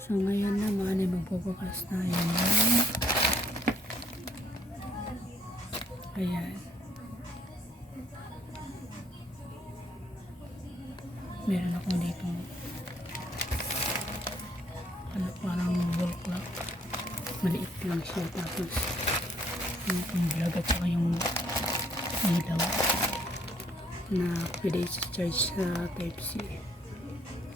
So ngayon naman ay magbubukas tayo ng ayan. Meron ako dito parang wall clock. Maliit lang siya, tapos yung vlog at saka yung ilaw na pwede i-charge sa Type-C.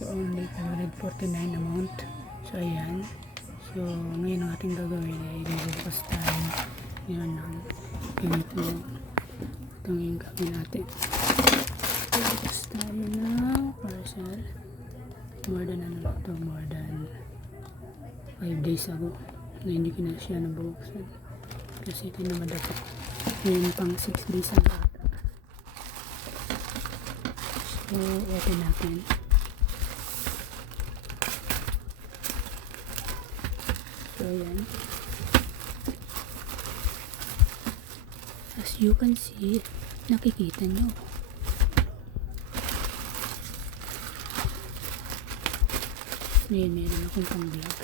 So only 149 amount. So ayan. So ngayon ang ating gagawin ay magbubukas tayo yun ng ganito. Itong yung gagawin natin. Magbubukas tayo ng parcel. More than more than 5 days ago na hindi ko na siya nabuksan kasi ito naman dapat ngayon pang 6 days ang bata. So open natin. So yan, as you can see, nakikita nyo ngayon meron akong pang vlog.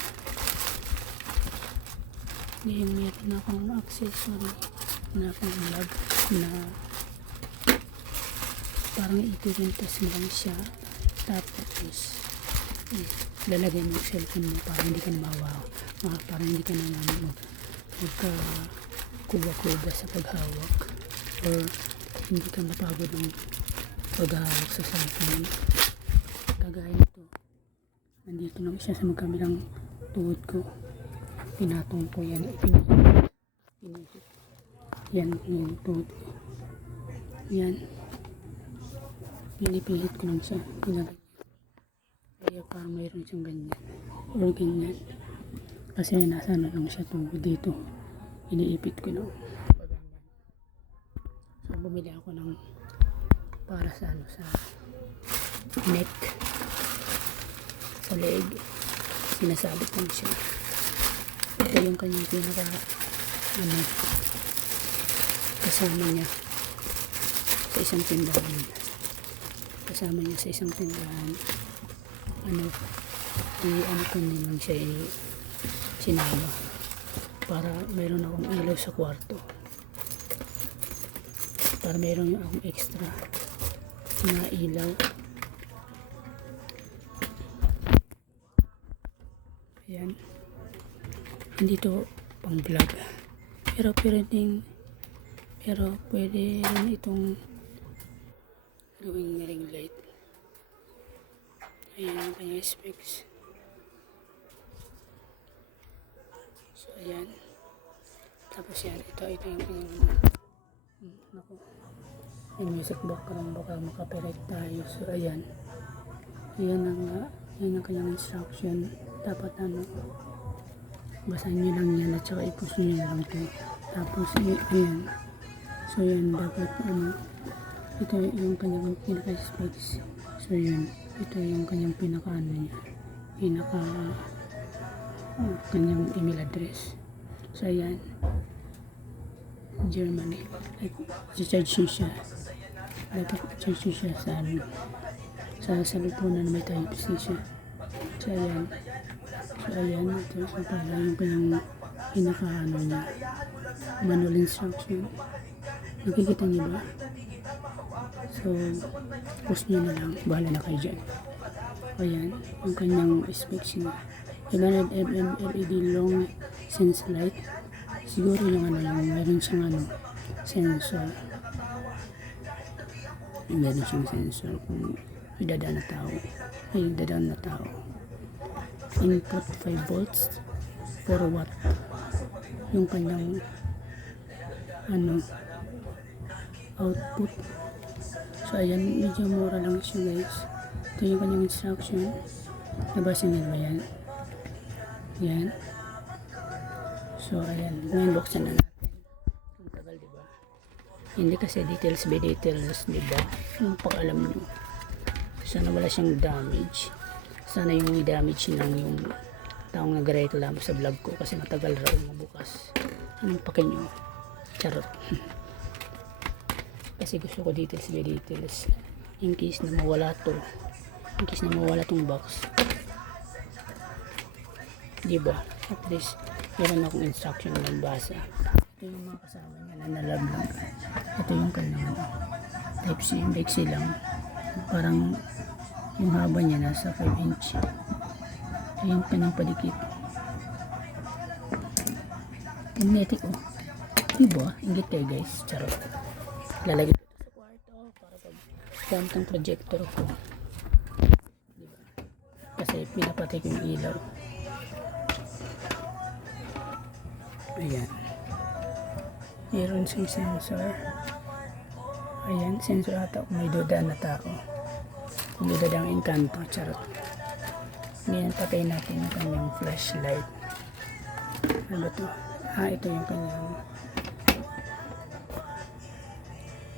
Ngayon meron akong accessory na pang vlog na parang ipipintas mo lang siya, tapos lalagay mo yung cellphone mo para hindi ka na para hindi ka na magka kuba-kuba sa paghawak or hindi ka mapagod ng paghawak sa cellphone. Kagaya nito, nandito lang siya sa magkabilang tuhod ko, pinatong ko yan, pinihit yan yung tuhod ko, yan pinipihit ko lang siya, kaya parang mayroon siyang ganyan or ganyan kasi nasa lang siya tuhod dito, iniipit ko lang. So bumili ako ng para sa sa neck, sa leg, sinasabit lang siya. Ito yung kanyang pinaka kasama niya sa isang tindahan, ano ko naman siya sinama para mayroon akong ilaw sa kwarto, para mayroon akong extra na ilaw. Ayan, hindi to pang vlog pero pwede rin itong gawing ring light. Ayan ang kanyang specs. So ayan, tapos yan, ito yung kanyang naku, yung music background, baka makapirate tayo. So ayan, yan ang kanyang instruction. Dapat basahin nyo lang yan at saka i-push nyo lang ito. Tapos ayan, so yan, dapat ito yung kanyang pinaka specs. So yun, ito yung kanyang pinaka kanyang email address. So ayan, Germany, i-charge nyo siya, dapat i-charge nyo siya sa lupunan na may Type-C siya. So ayan, ito so pala yung kanyang pinaka niya, manual instruction. Nakikita niyo ba? So post nyo na lang, bahala na kayo dyan. Ayan yung kanyang specs niya, 11mm LED long sense light. Siguro yung yung meron siyang sensor, kung idadaan na tao. Input 5 volts, 4 watt yung kanyang output. So ayan, medyo mura lang siya guys. Ito yung kanyang instruction, nabasa nyo ba yan? Yan. So ayan, ngayon buksan na natin. Ang tagal, diba? Hindi kasi details by details, diba? Yung pag-alam nyo, sana wala siyang damage. Sana yung damage lang yung taong nagreklamo sa vlog ko kasi matagal raw mabukas. Anong pake nyo? Charot. Kasi gusto ko details by details in case na mawala tong box. Di ba? At least, meron akong instruction na nagbasa. Ito yung mga kasama niya na nalaglag. Ito yung kanyang ano, type C, Bexy lang. Parang yung haba niya nasa 5 inch. Ito yung kanyang padikit. Magnetic oh. Diba? Ingit kayo guys. Charot. Lalagay ko ito sa kwarto para pag gamit ang projector ko. Diba? Kasi pinapatay ko yung ilaw. Ayan. Meron siyang sensor. Ayan, sensor ata kung may duda na tao. Kung may duda ang engkanto. Charot. Ngayon patay natin yung kanyang flashlight. Ano ba ito? Ito yung kanyang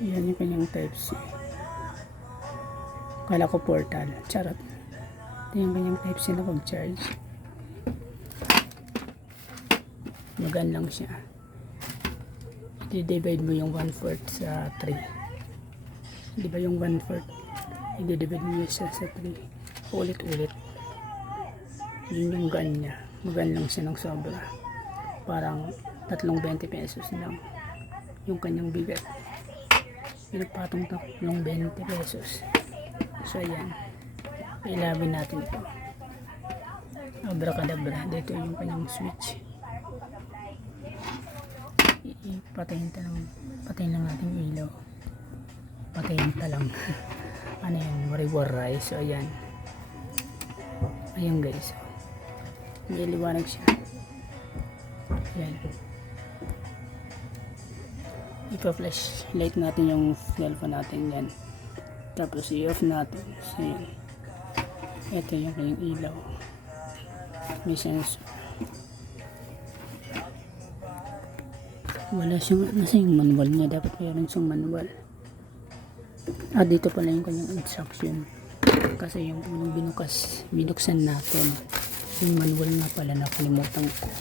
yan yung kanyang type C. Kala ko portal. Charot. Ito yung kanyang type C na pag-charge. Magan lang siya. I-divide mo yung 1/4 sa 3. Di ba yung 1/4? I-divide mo siya sa 3. Ulit-ulit. Yun yung gun niya. Magan lang siya ng sobra. Parang 320 pesos lang yung kanyang bigat. Pinagpatong 320 pesos. So ayan, ilabin natin ito. Abracadabra. Dito yung kanyang switch. Patayin lang natin yung ilaw. Patayin pa lang. Ano yan, wari-waray. So ayan, ayan guys, may liwanag siya. Ayan. Ipa-flash light natin yung cellphone natin yan. Tapos i-off natin. So yan. Ito yung kanyang ilaw. May sensor. Wala siyang, nasa yung manual niya. Dapat mayroon siyang manual. Dito pala yung kanyang instruction. Kasi yung unang binuksan natin. Yung manual nga pala nakalimutan ko.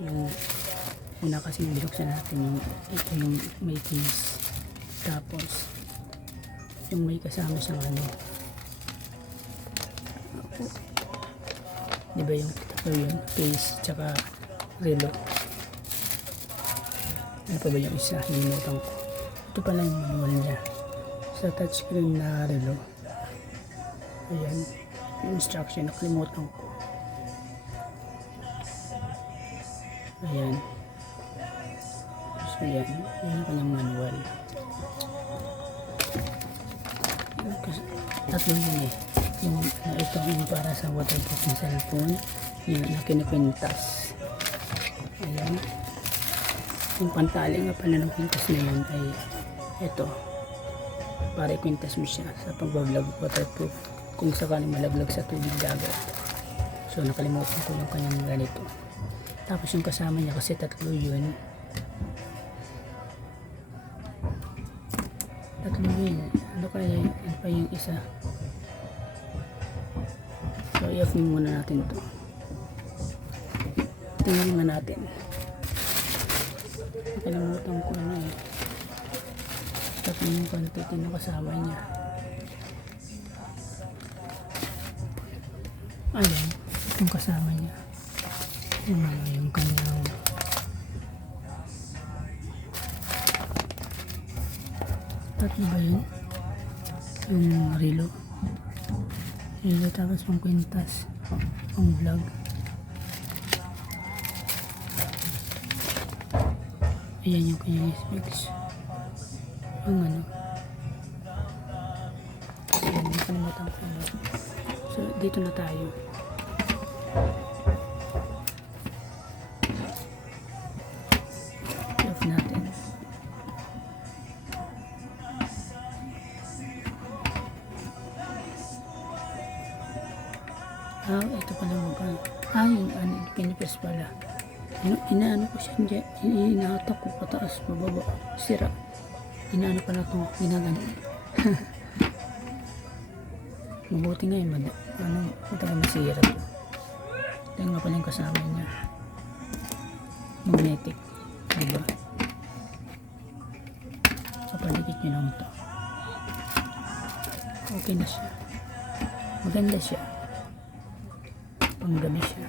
Yung una kasi binuksan natin yung ito yung may case, tapos yung may kasama siyang ano, diba yung ito yun, case tsaka relo. Ano pa ba yung isa, hinimutan ko. Ito pala yung manual niya sa touchscreen na relo. Ayan yung instruction, nakalimutan ko. Ayan. So yan, yung kanyang manual. Tatlo yun eh. Yung ito yung para sa waterproof ng cellphone. Yung na kinikwintas. Ayan. Yung pantali nga pala ng kwintas na yun ay ito. Para ikwintas mo siya sa pagbablog waterproof kung sakaling malaglag sa tubig dagat. So nakalimutan ko yung kanyang ganito. Tapos yung kasama niya kasi tatlo yun. Ano pa yung isa? So i-off muna natin to. Tingnan nga natin. Nakalimutan ko ano eh. Tatlo yung quantity na kasama niya. Ayan, itong kasama niya. Yung kanyang tatlo ba yun? Yung relo tapos pang kwintas, pang vlog. Ayan yung kanyang specs. Yung ano, ayan, nakalimutan ko ano. So dito na tayo. Off natin. Ito pala mag-ano. Yung ano, pinipes pala. Inaano ko siya dyan. Inahatak ko pataas, pababa. Sira. Inaano pala ito. Ginagano. Mabuti nga yun. Matagal masira ito. Ito nga pala yung kasama niya. Magnetic. Diba? Kapalikit nyo lang ito. Okay na siya. Maganda siya. Panggabi siya.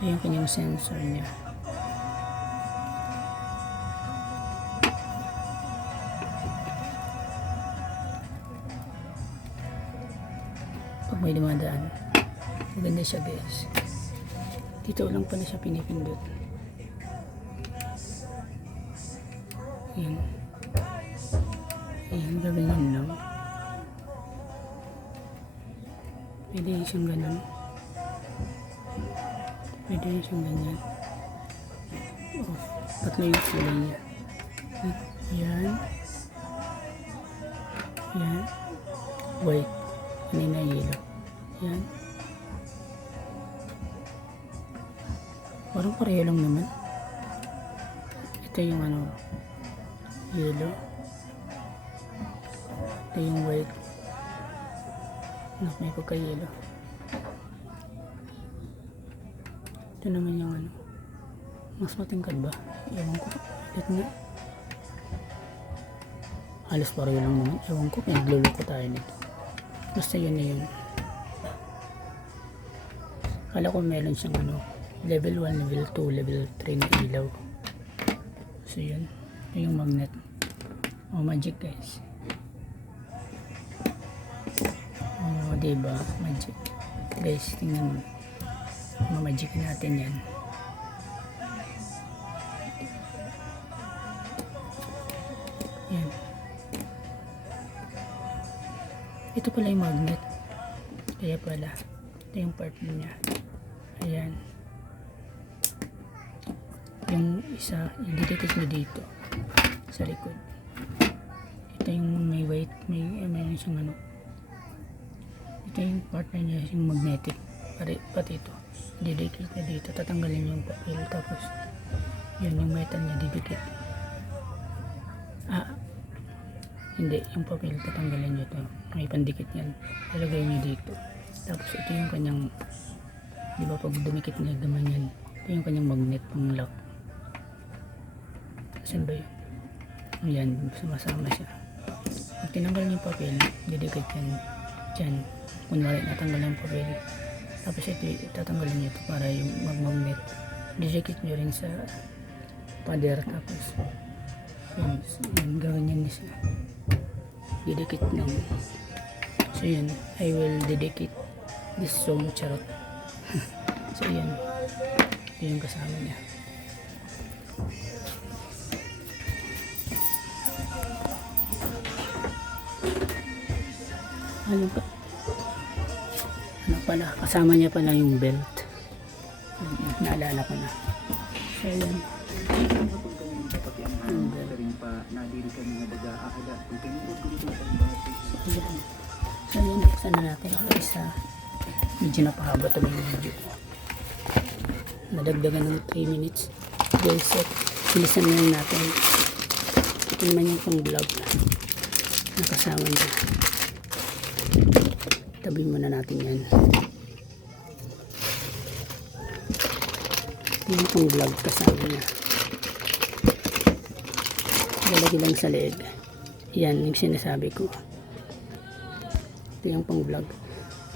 Ito yung kanyang sensor niya. Pag may dumadaan, maganda siya guys. Dito lang pala siya pinipindot. Ayan. Ayan, gaganyan lang. Pwede siyang ganun. Pwede siyang ganyan. Oh, tatlo yung kulay niya. Ayan. Ayan. White. Kanina yellow. Ayan. Parang pareho lang naman. Ito yung ano, yellow. Ito yung white. May pagka-yellow. Ito naman yung ano, mas matingkad ba? Ewan ko. Ito nga. Halos pareho lang naman. Ewan ko, pinagluluko tayo nito. Basta yun na yun. Kala ko meron siyang ano, level 1, level 2, level 3 na ilaw. So yun. Ito yung magnet. Oh, magic guys. Oh, diba? Magic. Guys, tingnan mo. Magic natin yan. Yan. Ito pala yung magnet. Kaya pala. Ito yung part niya. Ayan. Yung isa, i-detect mo dito. Sa likod. Ito yung may weight. May siyang ano. Ito yung partner niya. Yung magnetic. Pati ito. Didikit niya dito. Tatanggalin yung papel. Tapos, yun yung metal niya. Didikit. Hindi. Yung papel. Tatanggalin niyo ito. May pandikit yan. Ilagay niyo dito. Tapos, ito yung kanyang, di ba pag dumikit niya gaman yan. Ito yung kanyang magnet pang lock. Saan ba yun? Ayan. Sumasama siya. Pag tinanggal niyo yung papel, didikit yan. Diyan. Kunwari, natanggal yung papel. Tapos ito, tatanggalin nyo ito para yung mag-magnet. Didikit nyo rin sa pader. Tapos, yun, gaganyan niya siya. Didikit lang. So yun, I will dedicate this song, charot. So yun, ito yung kasama niya. Ano pa? Ano pala, kasama niya pala yung belt. Naalala ko na. So yan. So yan, buksan na natin ang isa. Medyo napahaba ito yung video. Nadagdagan ng 3 minutes. Guys, set. Bilisan na lang natin. Ito naman yung pang vlog na kasama niya. Tabi muna natin yan. Yung pang vlog kasama niya. Lalagay lang sa leg. Yan yung sinasabi ko. Ito yung pang vlog.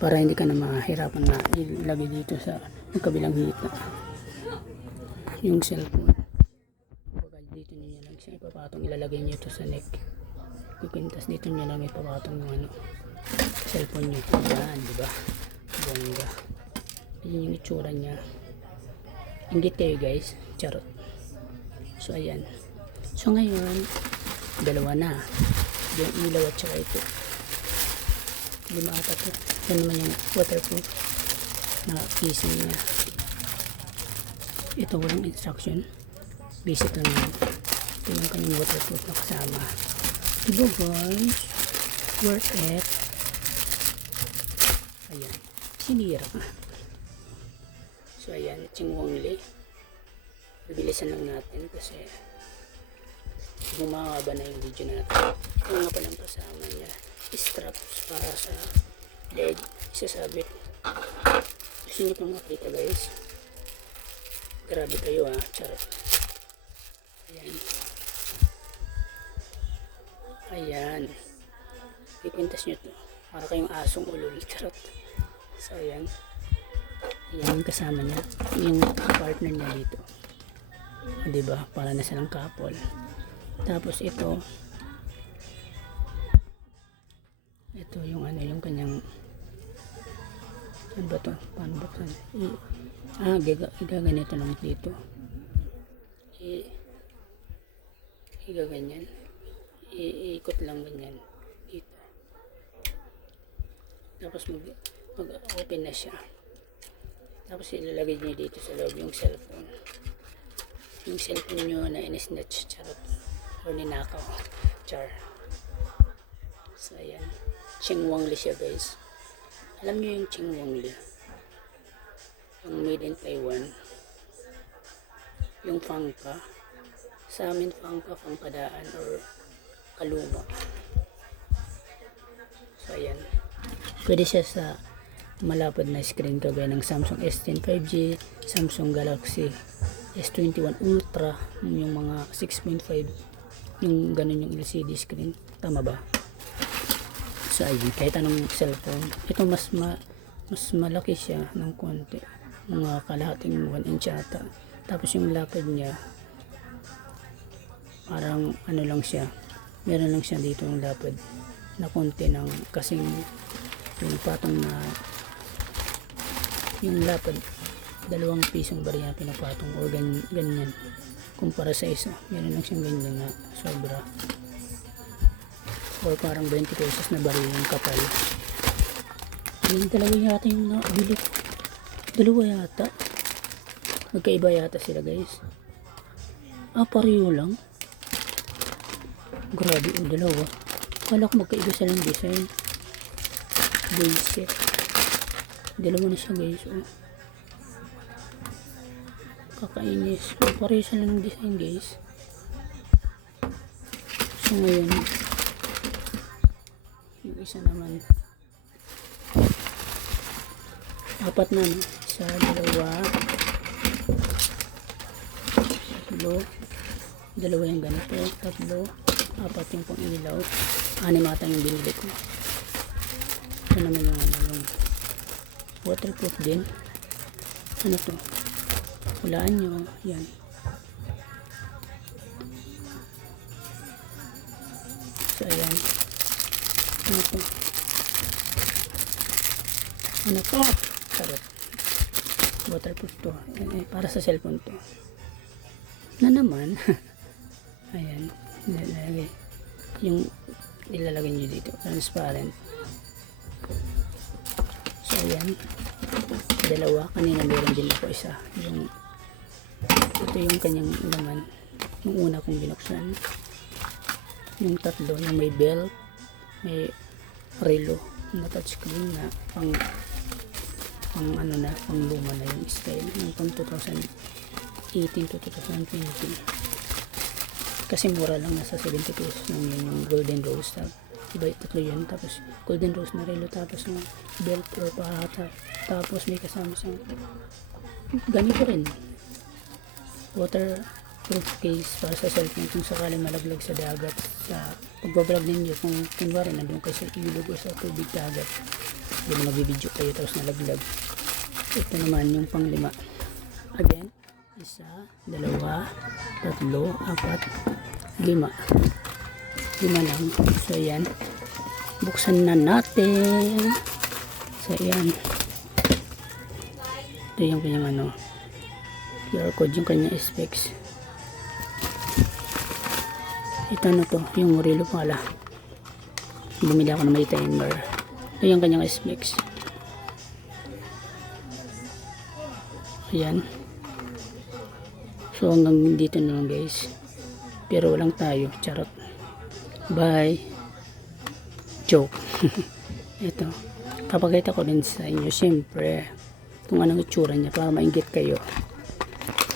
Para hindi ka na mahirapan na ilagay dito sa kabilang hita. Yung cellphone. Pagka dito nyo lang siya ipapatong. Ilalagay nyo ito sa neck. Kukintas dito nyo lang ipapatong yung ano. Cellphone nyo. Yan, diba? Bongga. Yan yung itsura niya. Inggit kayo guys. Charot. So ayan. So ngayon, dalawa na. Yung ilaw at saka ito. 5 ata ito. Yan naman yung waterproof na casing niya. Ito walang instruction. Basic lang yun. Ito yung kanyang waterproof na kasama. Diba guys? Worth it. Ayan. Sinira ka. So ayan. Chingwangli. Bilisan lang natin kasi bumahaba na yung video natin. Ito nga palang kasama niya. Straps para sa leg. Isasabit. Gusto nyo pang makita guys. Grabe kayo ha. Charot. Ayan. Ayan. Ipintas nyo to. Para kayong asong ulol. Charot. So ayan. Ayan yung kasama niya. Yung partner niya dito. O, diba? Para na silang couple. Tapos ito yung ano, yung kanyang ano ba to? Paano buksan? Gaganito lang dito. Gaganyan. Iikot lang ganyan dito. Tapos mag-open na siya. Tapos ilalagay niyo dito sa loob yung cellphone. Yung cellphone nyo na in-snatch, charot. Or ninakaw. Char. So ayan. Ching Wang Li siya, guys. Alam niyo yung Ching Wang Li? Yung made in Taiwan. Yung Fangka. Sa amin Fangka, Fangkadaan or Kaluma. So ayan. Pwede siya sa malapad na screen kagaya ng Samsung S10 5G, Samsung Galaxy S21 Ultra, yung mga 6.5, yung ganun yung LCD screen. Tama ba? So ayun, kahit anong cellphone. Ito mas malaki siya ng konti, mga kalahating 1 inch ata. Tapos yung lapad niya parang ano lang siya, meron lang siya dito yung lapad na konti ng kasing yung patong na yung lapad 2 pisong barya pinapatong o ganyan kumpara sa isa. Meron lang siyang ganyan na sobra or parang 20 pesos na barya yung kapal. Yung dalawa yata yung nakabili. Dalawa yata. Magkaiba yata sila, guys. Pareho lang. Grabe, dalawa. Kala ko magkaiba silang design. Guys, dalawa na siya, guys. Kakainis. Pareho sila ng design, guys. So ngayon, yung isa naman 4 na, no? Isa, 2, 3, 2 yung ganito, 3, 4 yung pang ilaw, 6 ata yung binili ko. Ito naman yung ano, yung waterproof din. Ano to? Hulaan nyo, yan. So ayan. Ano to? Ano to? Sarap. Waterproof to. Para sa cellphone to. Na naman. Ayan. Nilalagay. Yung ilalagay nyo dito. Transparent. So ayan. Dalawa. Kanina meron din ako isa. Ito yung kanyang laman. Yung una kong binuksan. Yung 3. Yung may belt. May relo na touchscreen na pang ano na, pang luma na yung style, yung pang 2018 to 2020. Kasi mura lang, nasa 70 pesos lang yun, yung golden rose. Iba, 3 yun. Tapos golden rose na relo, tapos yung belt or pahata, tapos may kasama siyang ganito rin, waterproof case para sa cellphone kung sakaling malaglag sa dagat. Sa pagbablog ninyo, kung kunwari nandun kayo sa ilog o sa tubig dagat, hindi na magbibideo kayo tapos nalaglag. Ito naman yung pang 5. Again, 1, 2, 3, 4, 5. 5 lang. So ayan, buksan na natin. So ayan, ito yung kanyang ano, QR code, yung kanyang specs. Ito na to, yung relo pala. Bumili ako ng may timer. Ito yung kanyang specs. Ayan. So hanggang dito na lang, guys. Pero walang tayo. Charot. Bye. Joke. Ito. Papakita ko din sa inyo, siyempre, kung anong itsura niya para mainggit kayo.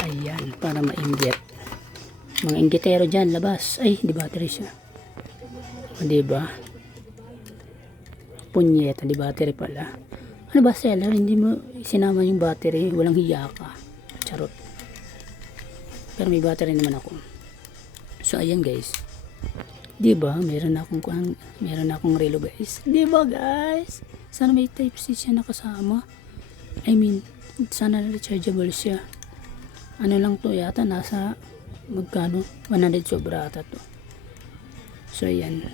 Ayan, para mainggit. Mga inggitero dyan, labas. Ay, di battery siya. O, diba? Punyeta, di battery pala. Ano ba, seller? Hindi mo sinama yung battery. Walang hiya ka. Charot. Pero may battery naman ako. So, ayan, guys. Di ba? Meron akong relo guys. Di ba guys? Sana may type C siya nakasama. I mean, sana rechargeable siya. Ano lang to yata, nasa magkano? 100 sobra ata to. So yan.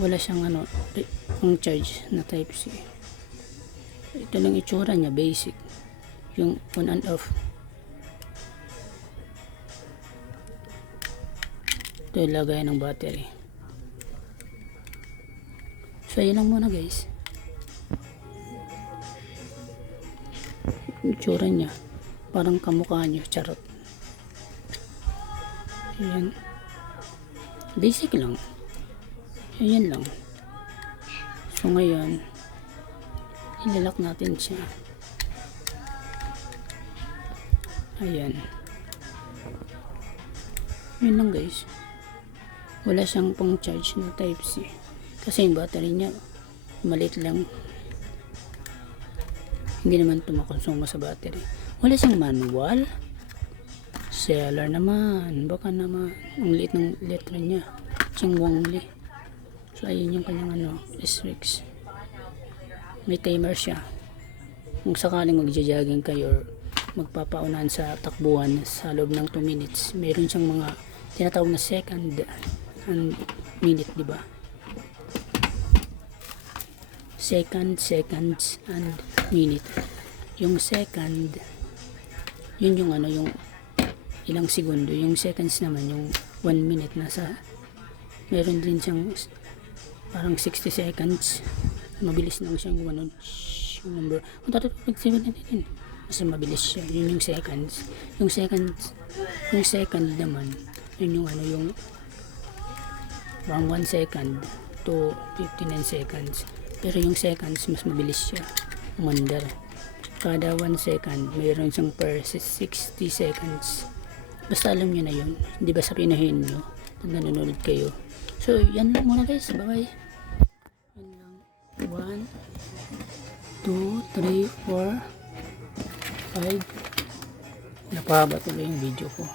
Wala siyang ang charge na type C. Ito lang itsura niya, basic. Yung on and off. Ito yung lagay ng battery. So yun lang muna guys. Yung itsura niya parang kamukha niyo, charot. Ayan, basic lang. Ayan lang. So ngayon ilalak natin siya. Ayan, yun lang guys. Wala siyang pang charge na type C kasi yung battery niya maliit lang, hindi naman tumakonsumo sa battery. Wala siyang manual. Seller naman, baka naman ang liit ng letra niya, Ching Wongli. So ayun yung kanyang restricts. May timer siya kung sakaling magja-jogging kayo or magpapaunahan sa takbuhan sa loob ng 2 minutes. Meron siyang mga tinatawag na second and minute, di ba? Seconds and minute. Yung second, yun yung yung ilang segundo. Yung seconds naman yung 1 minute. Meron din siyang parang 60 seconds. Mabilis lang siyang yung number. Kung tatapag 7 natin, mas mabilis siya. Yun yung seconds. Yung second naman, yun yung yung from 1 second to 59 seconds. Pero yung seconds, mas mabilis siya umandar. Kada 1 second, mayroon siyang per 60 seconds. Basta alam nyo na yun. Hindi ba sabihin nyo pag nanonood kayo. So, yan lang muna guys. Bye-bye. Yan lang. 1, 2, 3, 4, 5. Napahaba tuloy yung video ko.